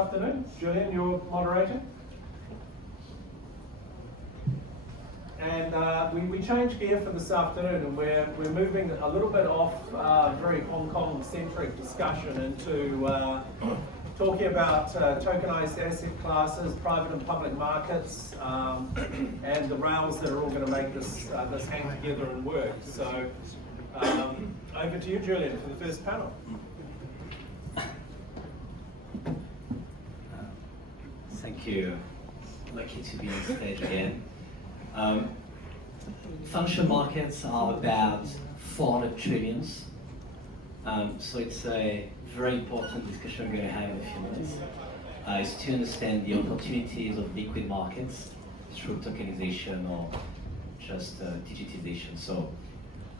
Afternoon, Julien, your moderator. And we changed gear for this afternoon, and we're moving a little bit off very Hong Kong-centric discussion into talking about tokenized asset classes, private and public markets, and the rails that are all going to make this hang together and work. So over to you, Julien, for the first panel. Thank you. Lucky to be on stage again. Functional markets are about 400 trillions. So it's a very important discussion we're going to have in a few minutes. Is to understand the opportunities of liquid markets through tokenization or just digitization. So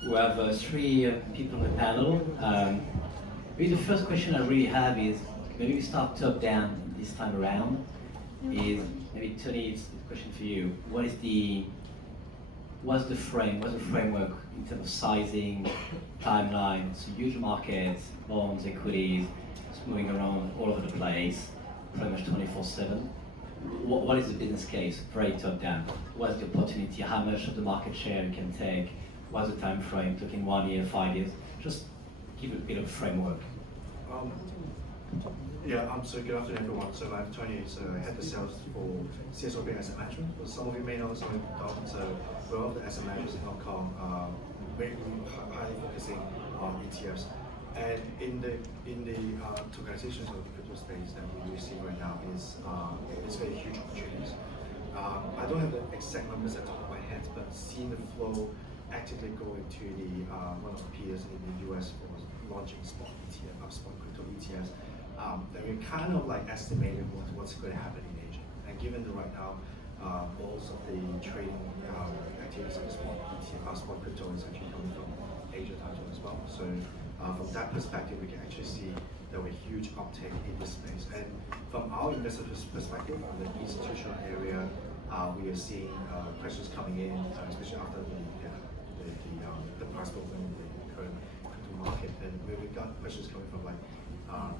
we have three people on the panel. Maybe the first question I really have is, maybe we start top down this time around. Is maybe Tony, it's a question for you. What's the framework in terms of sizing, timeline? It's a huge market, bonds, equities, it's moving around all over the place, pretty much 24/7. What is the business case? Very top down. What's the opportunity? How much of the market share you can take? What's the time frame? Talking 1 year, 5 years? Just give a bit of framework. So good afternoon, everyone. So I'm Tony, so I head the sales for CSOP Asset Management. Well, some of you may know, some of you don't. So we're one of the asset managers in Hong Kong, very highly focusing on ETFs. And in the tokenization of the crypto space that we see right now is very huge opportunities. I don't have the exact numbers at the top of my head, but seeing the flow actively going to the one of the peers in the US for launching spot ETF, spot crypto ETFs. Then we kind of like estimated what's going to happen in Asia. And given that right now, most of the trading activities of spot crypto is actually coming from Asia time zone as well. So from that perspective, we can actually see there were huge uptake in this space. And from our investors' perspective, on the institutional area, we are seeing questions coming in, especially after the price movement in the current crypto market. And we've got questions coming from like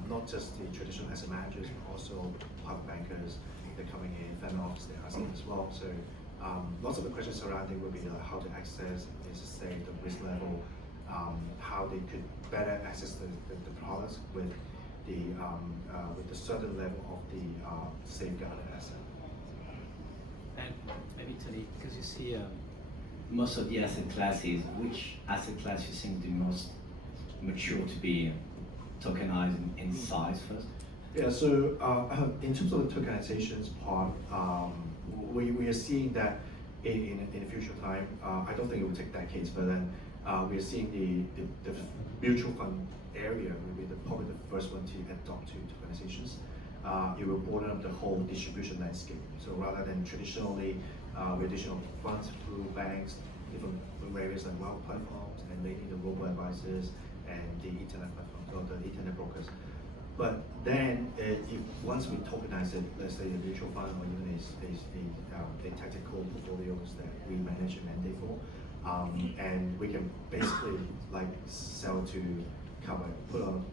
not just the traditional asset managers, but also private bankers. They're coming in, family office, they're asking as well. So lots of the questions surrounding will be how to access, is to say the risk level, how they could better access the products with the certain level of the safeguarded asset. And maybe Tony, because you see most of the asset classes, which asset class you think the most mature to be tokenized in size first? Yeah, so in terms of the tokenizations part, we are seeing that in the future time, I don't think it will take decades, but then we are seeing the mutual fund area will be probably the first one to adopt to tokenizations. It will broaden up the whole distribution landscape. So rather than traditionally additional funds through banks, different areas like wealth platforms, and maybe the robo-advisors and the internet platforms or the internet brokers. But then, if once we tokenize it, let's say a mutual fund or even a tactical portfolios that we manage and mandate for, and we can basically like sell to cover, put on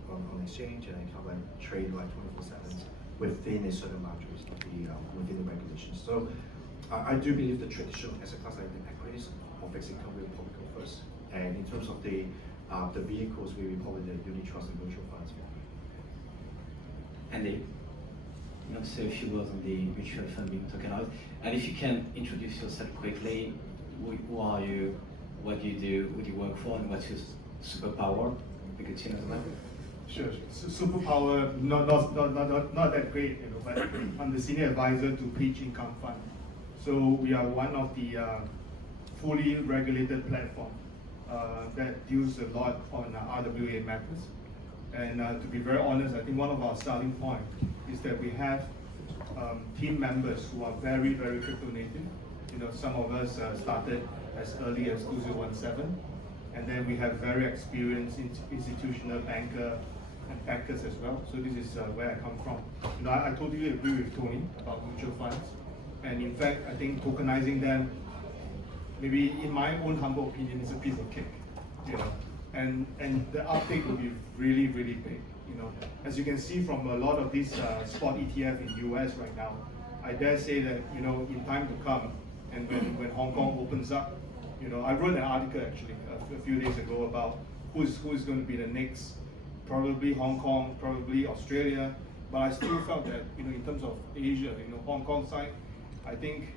exchange and then cover trade like 24/7 within a certain boundaries of within the regulations. So I do believe the traditional asset class like the equities or fixed income will probably go first. And in terms of the vehicles, we will probably the unit trust and mutual funds. Andy, you want to say a few words on the mutual fund being tokenized? And if you can introduce yourself quickly, who are you, what do you do, who do you work for, and what's your superpower? We could see as well. Sure. Superpower, not that great, but I'm the senior advisor to Peach Income Fund. So we are one of the fully regulated platform that deals a lot on RWA matters. And to be very honest, I think one of our starting point is that we have team members who are very, very crypto native. Some of us started as early as 2017, and then we have very experienced institutional banker and bankers as well. So this is where I come from. I totally agree with Tony about mutual funds, and in fact, I think tokenizing them, maybe in my own humble opinion, is a piece of cake. And the uptake will be really, really big. As you can see from a lot of these spot ETF in US right now, I dare say that in time to come, and when Hong Kong opens up, I wrote an article actually a few days ago about who's going to be the next, probably Hong Kong, probably Australia, but I still felt that in terms of Asia, Hong Kong side, I think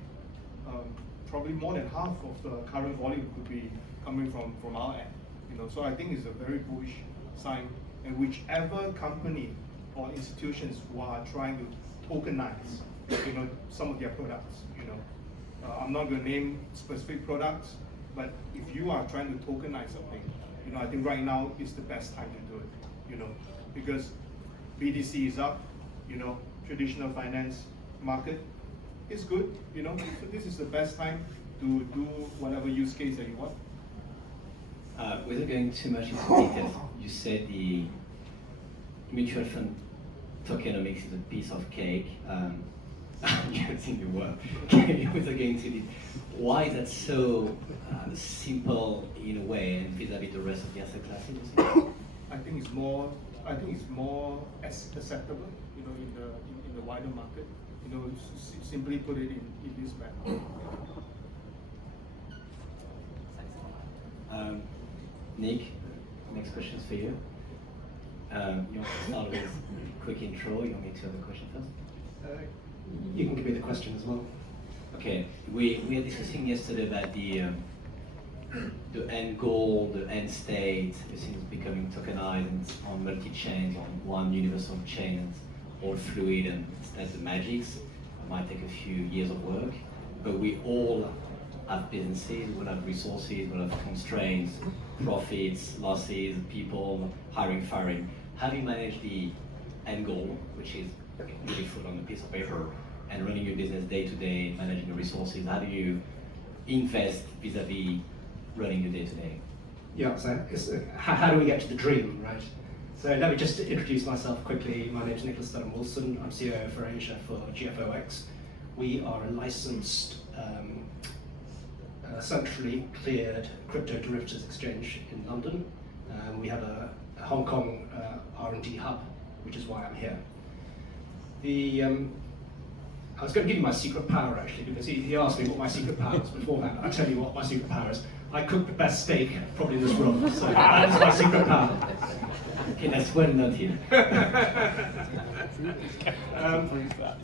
probably more than half of the current volume could be coming from our end. So I think it's a very bullish sign, and whichever company or institutions who are trying to tokenize some of their products, I'm not going to name specific products, but if you are trying to tokenize something, I think right now is the best time to do it, because BTC is up, traditional finance market is good, so this is the best time to do whatever use case that you want. Without going too much into details, you said the mutual fund tokenomics is a piece of cake. I'm using the word. Without going into it, why is that so simple in a way, and vis-a-vis the rest of the asset classes? I think it's more acceptable, in the wider market. Simply put it in this manner. Nick, next question's for you. You want to start with a quick intro? You want me to have the question first? You can give me the question as well. Okay, we were discussing yesterday about the end goal, the end state. Everything's becoming tokenized on multi-chains, on one universal chain, and all fluid, and that's the magics. It might take a few years of work, but we all have businesses, we'll have resources, we'll have constraints, profits, losses, people, hiring, firing. How do you manage the end goal, which is really put on a piece of paper, and running your business day to day, managing your resources? How do you invest vis-a-vis running your day to day? Yeah, so how do we get to the dream, right? So let me just introduce myself quickly. My name is Nicholas Dunham-Wilson. I'm CEO for Asia for GFO-X. We are a licensed, centrally cleared crypto derivatives exchange in London. We have a Hong Kong R&D hub, which is why I'm here. I was going to give you my secret power actually, because he asked me what my secret power was beforehand. I'll tell you what my secret power is. I cook the best steak probably in this room, so that is my secret power. Okay, that's well noted.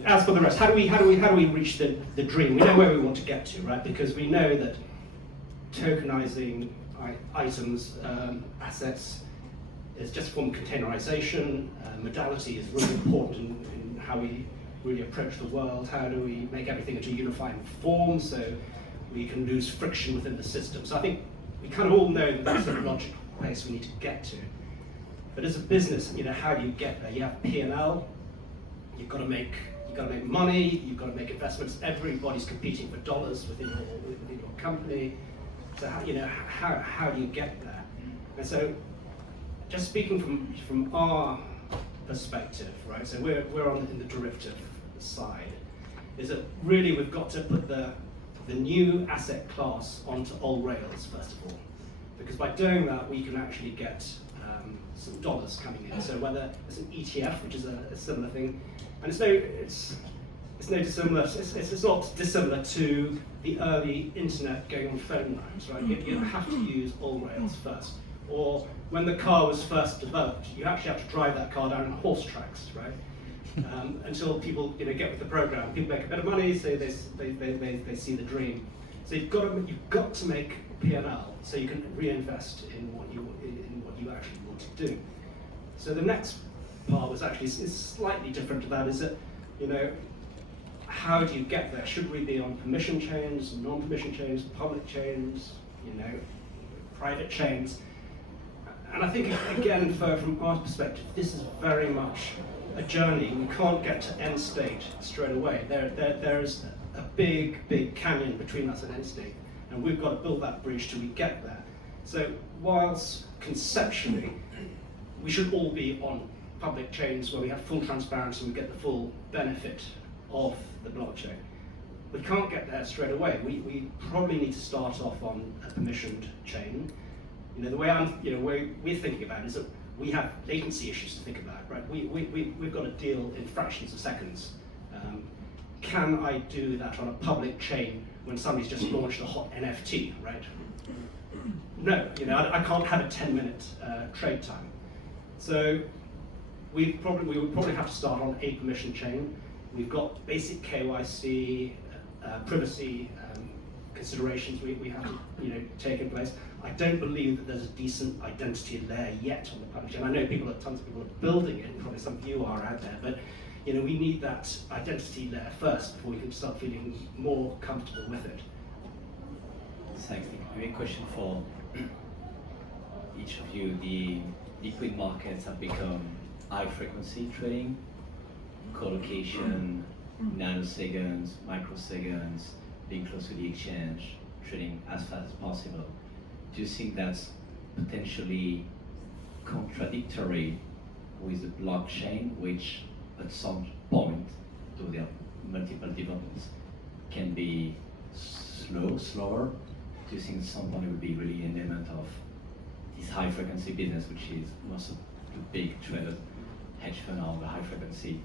As for the rest, how do we reach the dream? We know where we want to get to, right? Because we know that tokenizing items, assets, is just a form of containerization. Modality is really important in how we really approach the world. How do we make everything into a unifying form so we can lose friction within the system? So I think we kind of all know that that's the logical place we need to get to. But as a business, how do you get there? You have P&L. You've got to make money. You've got to make investments. Everybody's competing for dollars within your company. So how do you get there? And so, just speaking from our perspective, right? So we're in the derivative side. Is that really we've got to put the new asset class onto old rails first of all, because by doing that we can actually get some dollars coming in. So whether it's an ETF, which is a similar thing, and it's not dissimilar to the early internet going on phone lines, right? You have to use old rails first. Or when the car was first developed, you actually have to drive that car down horse tracks, right? Until people get with the program. People make a bit of money, so they see the dream. So you've got to make P&L so you can reinvest in what you actually want to do. So the next part was actually is slightly different to that. Is that how do you get there? Should we be on permission chains, non-permission chains, public chains, private chains? And I think again, from our perspective, this is very much a journey. We can't get to end state straight away. There is a big canyon between us and end state, and we've got to build that bridge till we get there. So whilst conceptually we should all be on public chains where we have full transparency and we get the full benefit of the blockchain, we can't get there straight away. We probably need to start off on a permissioned chain. The way we're thinking about it is that we have latency issues to think about, right? We've got to deal in fractions of seconds. Can I do that on a public chain when somebody's just launched a hot NFT, right? No, I can't have a 10-minute trade time. So we would probably have to start on a permission chain. We've got basic KYC, privacy considerations we have to take in place. I don't believe that there's a decent identity layer yet on the public chain. I know tons of people are building it, probably some of you are out there, but we need that identity layer first before we can start feeling more comfortable with it. Thanks. Maybe a question for each of you. The liquid markets have become high-frequency trading, collocation, nanoseconds, microseconds, being close to the exchange, trading as fast as possible. Do you think that's potentially contradictory with the blockchain, which at some point, though there are multiple developments, can be slower? Do you think at some point it would be really an element of this high frequency business, which is most of the big traders, hedge fund are on the high frequency?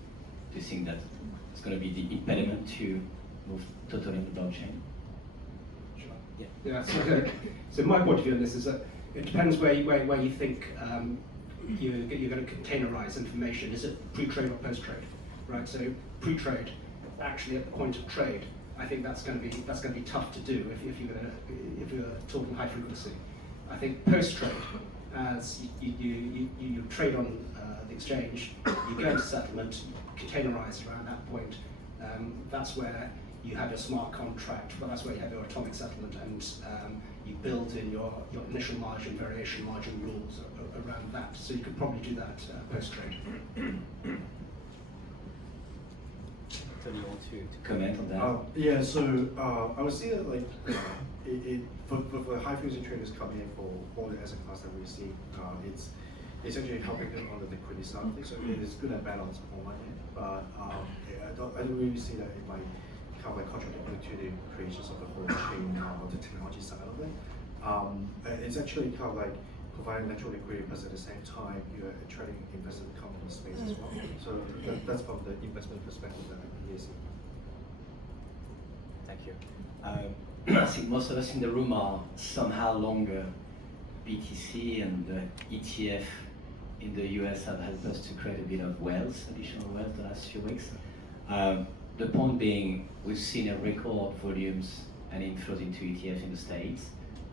Do you think that it's going to be the impediment to move totally on the blockchain? Sure. Yeah. So my point of view on this is that it depends where you think you're going to containerize information. Is it pre-trade or post-trade, right? So pre-trade, actually at the point of trade, I think that's going to be tough to do if you're talking high frequency. I think post-trade, as you trade on the exchange, you go into settlement, containerized around that point. That's where you have your smart contract, but that's where you have your atomic settlement, and you build in your initial margin, variation margin rules around that. So you could probably do that post-trade. Do you want to comment on that? Yeah, so I would say that for high frequency traders coming in for all the asset class that we see, it's actually helping them on the liquidity side of things. So it is good and balance on one hand, but I don't really see that it might kind of contribute to the creations of the whole chain or the technology side of it. It's actually kind of providing natural liquidity, but at the same time you're attracting investors to come in the space as well. So that's from the investment perspective that I see. Thank you. I think most of us in the room are somehow longer BTC, and the ETF in the US have helped us to create a bit of wealth, additional wealth the last few weeks. The point being, we've seen a record volumes and inflows into ETF in the States,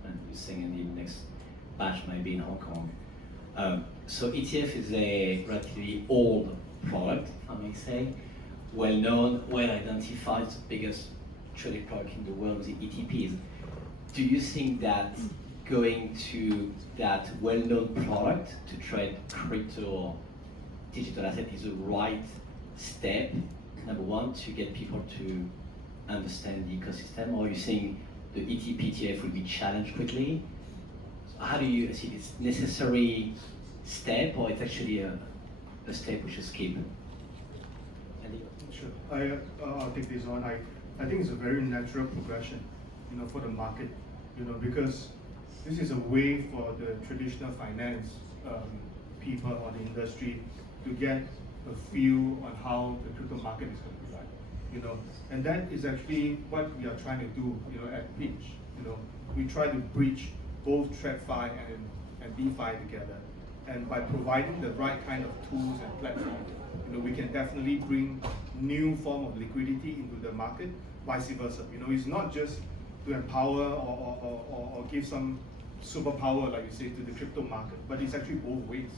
and we're seeing in the next batch might be in Hong Kong. So ETF is a relatively old product, if I may say, well known, well identified, the biggest trading product in the world, the ETPs. Do you think that going to that well-known product to trade crypto or digital asset is the right step, number one, to get people to understand the ecosystem, or you think the ETP ETF will be challenged quickly? How do you see this necessary step, or it's actually a step we should skip? Andy? Sure, I'll take this on. I think it's a very natural progression, for the market, because this is a way for the traditional finance people or the industry to get a feel on how the crypto market is going to be like, and that is actually what we are trying to do, at Pitch. We try to bridge both TradFi and DeFi together, and by providing the right kind of tools and platforms, we can definitely bring new form of liquidity into the market, vice versa. It's not just to empower or give some superpower, like you say, to the crypto market, but it's actually both ways.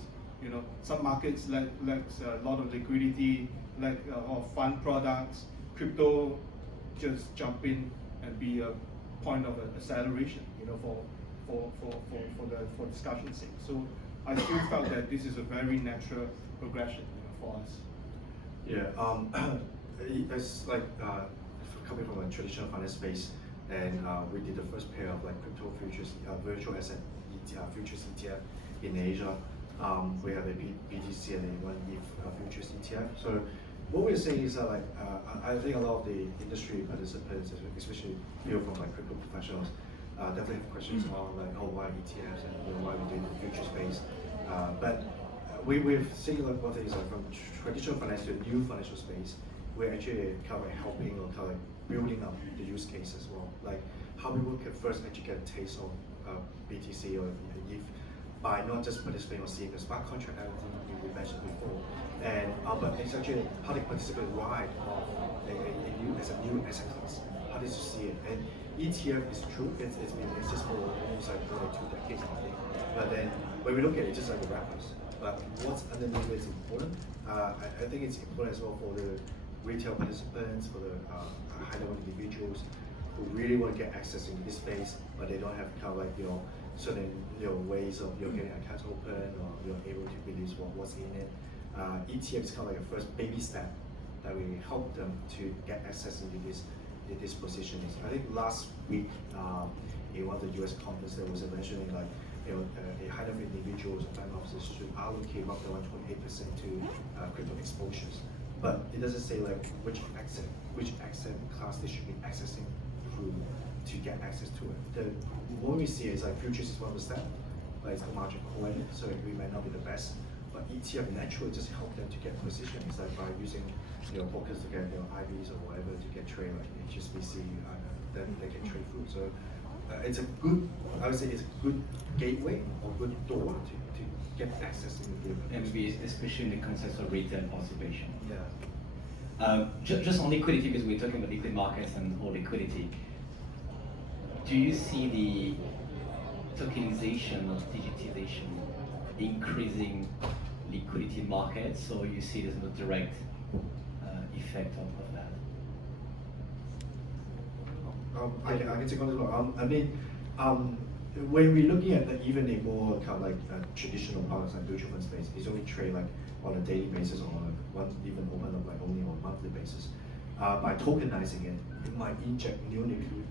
Some markets lack a lot of liquidity, or fund products. Crypto just jump in and be a point of acceleration, for discussion's sake. So I still felt that this is a very natural progression, for us. Yeah, it's coming from a traditional finance space, and we did the first pair of crypto futures, virtual asset futures ETF in Asia. We have a BTC and a one ETH futures ETF. So what we're saying is that I think a lot of the industry participants, especially people from crypto professionals, definitely have questions on why ETFs and why we do the future space. But we've seen like one thing is like from traditional finance to new financial space, we're actually kind of like helping or kind of like building up the use case as well. Like how people can first actually get a taste of BTC or ETH by not just participating or seeing the smart contract everything we mentioned before, and but it's actually how they participate wide of a new asset class. How did you see it? And ETF is true. It's been exists for almost like 2 decades, I think. But then when we look at it, just like the wrappers. But what's underneath is important. I think it's important as well for the retail participants, for the high-level individuals who really want to get access into this space, but they don't have kind of like certain ways of getting accounts open or able to release what's in it. ETF is kind of like a first baby step that we help them to get access into this position. I think last week in one of the US conferences there was a mentioning like a high-level individuals or family officers should allocate roughly around 28% to crypto exposures. But it doesn't say like which asset class they should be accessing through to get access to it. What we see is like futures is one of the steps, but it's a margin call, so we might not be the best. But ETF naturally just help them to get positions, like by using brokers to get IBs or whatever to get trade like HSBC, then they can trade through. So it's a good, I would say it's a good gateway or good door to get access to the and especially in the context of retail participation. Yeah. Just on liquidity, because we're talking about liquid markets and all liquidity. Do you see the tokenization or digitization increasing liquidity markets, or you see there's no direct effect of that? I can take on as well. I mean, when we're looking at even a more kind of like traditional products like mutual fund space, it's only trade like on a daily basis or even open up like only on a monthly basis. By tokenizing it, it might inject new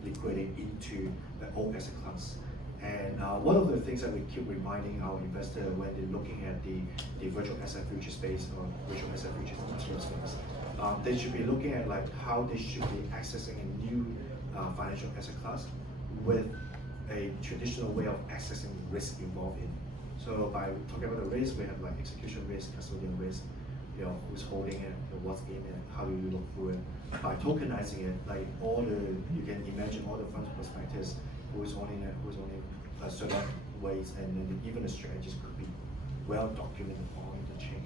liquidity into the old asset class. And one of the things that we keep reminding our investor when they're looking at the virtual asset future space or virtual asset futures ETF space, they should be looking at like how they should be accessing a new financial asset class with a traditional way of accessing risk involved in. So by talking about the risk, we have like execution risk, custodian risk, who's holding it, what's in it, how do you look through it. By tokenizing it, like you can imagine all the fund prospectus, who's owning it, who's owning certain ways, and then even the strategies could be well documented on the chain,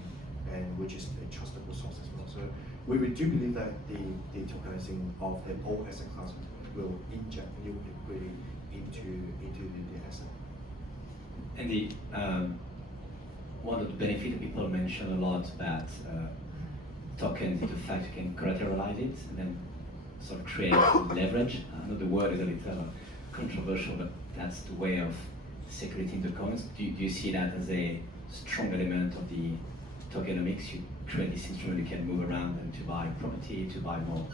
and which is a trustable source as well. So we do believe that the tokenizing of the old asset class will inject new liquidity into the asset. And one of the benefits people mention a lot about tokens is the fact you can collateralize it and then sort of create leverage. I know the word is a little controversial, but that's the way of security in the commons. Do you see that as a strong element of the tokenomics? You create this instrument you can move around and to buy property, to buy more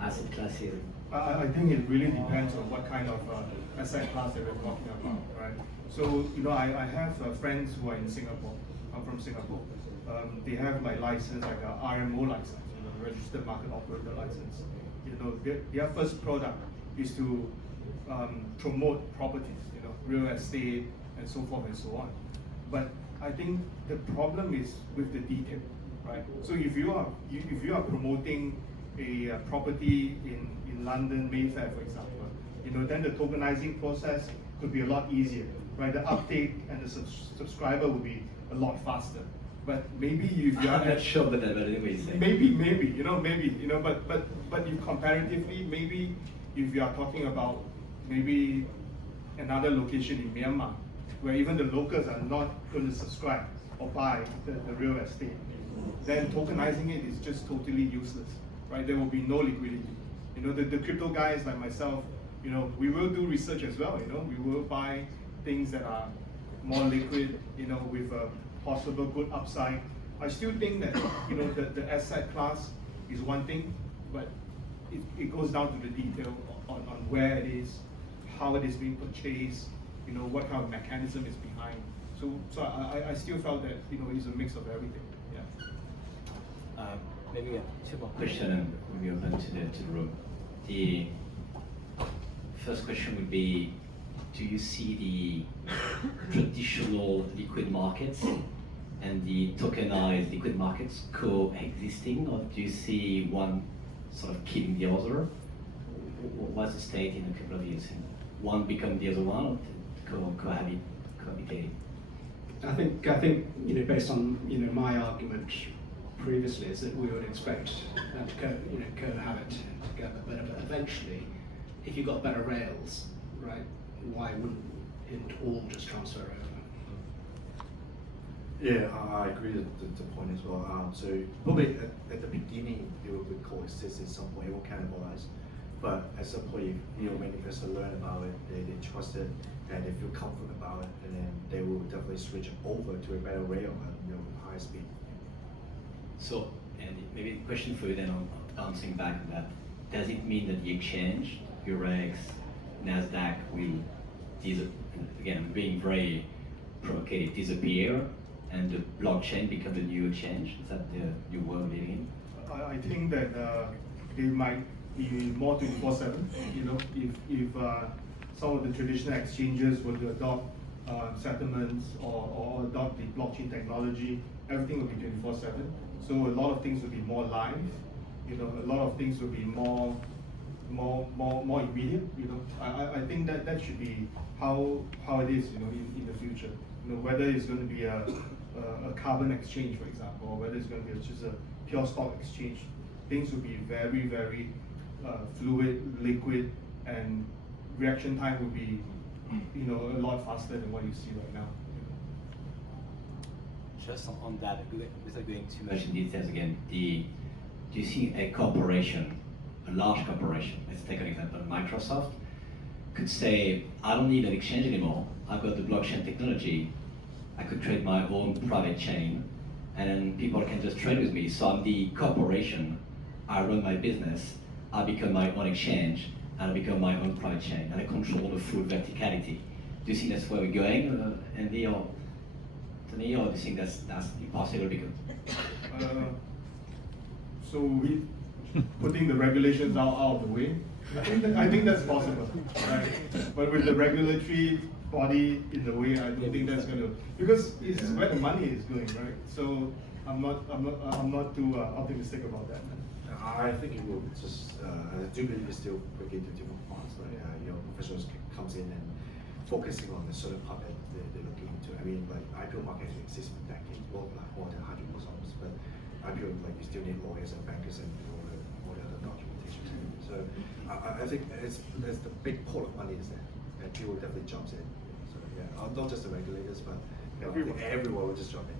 asset classes? I think it really depends on what kind of asset class that we're talking about, right? So, I have friends who are in Singapore. I'm from Singapore. They have my license, like a RMO license, registered market operator license. Their first product is to promote properties, real estate and so forth and so on. But I think the problem is with the detail, right? So if you are promoting a property in London, Mayfair, for example, then the tokenizing process could be a lot easier, right? The uptake and the subscriber will be a lot faster. But maybe if you are I'm not sure about that, but anyway, maybe, but if comparatively, maybe if you are talking about maybe another location in Myanmar, where even the locals are not going to subscribe or buy the real estate, then tokenizing it is just totally useless, right? There will be no liquidity. The crypto guys like myself, we will do research as well. We will buy things that are more liquid, with a possible good upside. I still think that the asset class is one thing, but it goes down to the detail on where it is, how it is being purchased, what kind of mechanism is behind. So I still felt that it's a mix of everything. Yeah. Maybe we have two more questions and we'll be open to the room. The first question would be, do you see the traditional liquid markets and the tokenized liquid markets coexisting, or do you see one sort of killing the other? What's the state in a couple of years? One become the other one, or cohabitating? I think based on my argument previously is that we would expect them to cohabit together, but eventually, if you've got better rails, right, why wouldn't it all just transfer over? Yeah, I agree with the point as well. So probably at the beginning, it will coexist at some point, it will cannibalize. But at some point, when investors learn about it, they trust it, and they feel comfortable about it, and then they will definitely switch over to a better rail at high speed. So, Andy, maybe a question for you then on bouncing back on that. Does it mean that the exchange, Eurex, NASDAQ will again, I'm being very provocative, disappear, and the blockchain become the new exchange? Is that the new world living in? I think that they might be more 24/7. If some of the traditional exchanges were to adopt settlements or adopt the blockchain technology, everything will be 24/7. So a lot of things will be more live. A lot of things will be more immediate. I think that should be how it is. In the future. Whether it's going to be a carbon exchange, for example, or whether it's going to be just a pure stock exchange, things will be very, very fluid, liquid, and reaction time will be, a lot faster than what you see right now. Just on that, without going too much in details again, do you see a corporation, a large corporation, let's take an example, Microsoft, could say, I don't need an exchange anymore, I've got the blockchain technology, I could create my own private chain, and then people can just trade with me. So I'm the corporation, I run my business, I become my own exchange, and I become my own private chain, and I control the full verticality. Do you think that's where we're going, Andy or Tony, or do you think that's impossible because? So we putting the regulations out of the way. I think that's possible, right? But with the regulatory body in the way, I don't think that's going to, because it's where the money is going, right? So I'm not too optimistic about that. I think it will just. I do believe it's still break into different parts. Like professionals comes in and focusing on a certain part that they're looking into. I mean, like IPO market has existed for decades, more than 100 years almost. But IPO, like you still need lawyers and bankers and all the other documentation. So I think it's the big pool of money is there, and people definitely jumps in. So yeah, not just the regulators, but everyone will just jump in.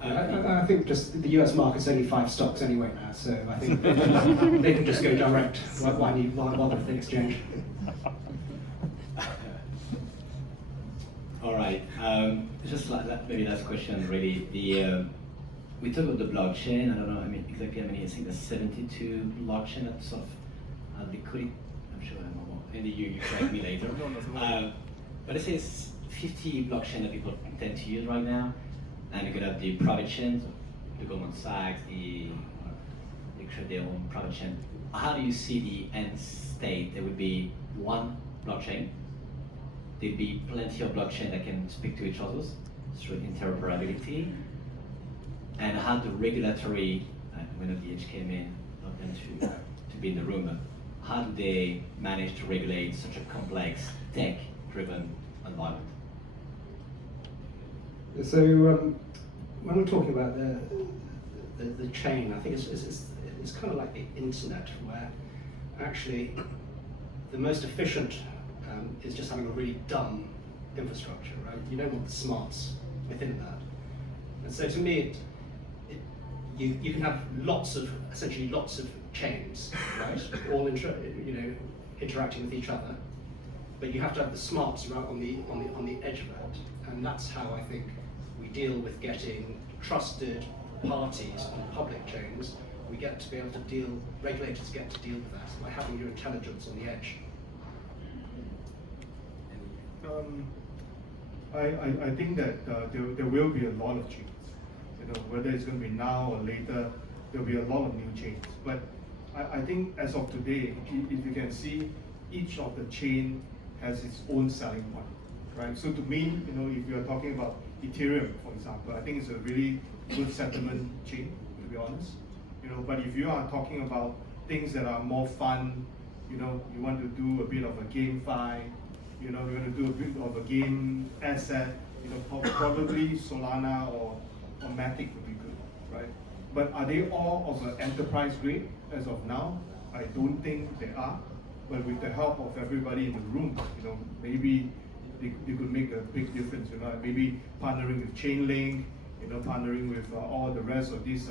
I think just the US market's only 5 stocks anyway now, so I think they can just go direct. Why bother with the exchange? All right. Just maybe last question. Really, we talk about the blockchain. I don't know. I mean, exactly how many? I think there's 72 blockchain that sort of Liquidity. I'm sure I'm more. Andy, you correct me later. But let's say it's 50 blockchain that people tend to use right now. And you could have the private chains, the Goldman Sachs, they create their own private chain. How do you see the end state? There would be one blockchain. There'd be plenty of blockchain that can speak to each other through interoperability. And how the regulatory, when the DH came in, not them to be in the room, but how do they manage to regulate such a complex tech-driven environment? So when we're talking about the chain, I think it's kind of like the internet, where actually the most efficient is just having a really dumb infrastructure, right? You don't want the smarts within that. And so to me, you can have essentially lots of chains, right? All interacting with each other, but you have to have the smarts right on the edge of that, and that's how I think we deal with getting trusted parties on public chains. We get to be able to regulators get to deal with that by having your intelligence on the edge. I think that there will be a lot of changes. Whether it's going to be now or later, there'll be a lot of new changes. But I think as of today, if you can see, each of the chain has its own selling point, right? So to me, if you're talking about Ethereum, for example. I think it's a really good settlement chain, to be honest. But if you are talking about things that are more fun, you want to do a bit of a GameFi, you want to do a bit of a game asset, probably Solana or Matic would be good, right? But are they all of an enterprise grade as of now? I don't think they are. But with the help of everybody in the room, maybe they could make a big difference. Maybe partnering with Chainlink, partnering with all the rest of these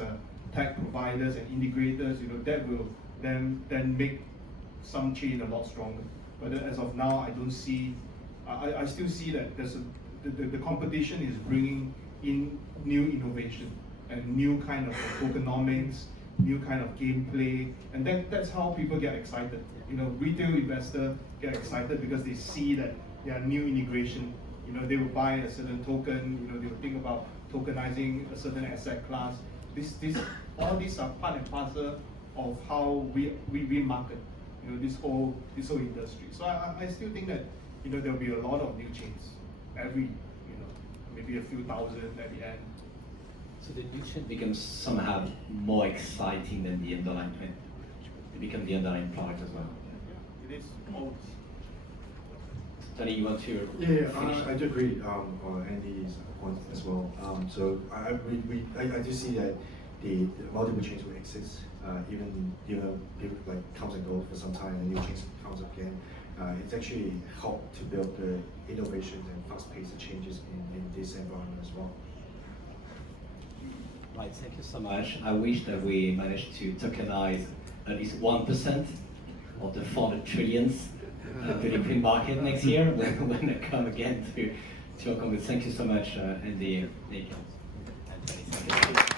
tech providers and integrators, that will then make some chain a lot stronger. But as of now, I don't see. I still see that the competition is bringing in new innovation and new kind of tokenomics, new kind of gameplay, and that's how people get excited. Retail investors get excited because they see that there are new integration. They will buy a certain token. They will think about tokenizing a certain asset class. All these are part and parcel of how we market. This whole industry. So I still think that there will be a lot of new chains every maybe a few thousand at the end. So the new chain becomes somehow more exciting than the underlying trend. They become the underlying product as well. It is always. Tony, you want to finish? I do agree on Andy's point as well. So I do see that the multiple chains will exist, even people comes and goes for some time, and new chains comes up again. It's actually helped to build the innovations and fast-paced changes in this environment as well. Right, thank you so much. I wish that we managed to tokenize at least 1% of the 400 trillions to the print market next year when they come again to our conference. Thank you so much, Andy, Nick, and Tony. Thank you.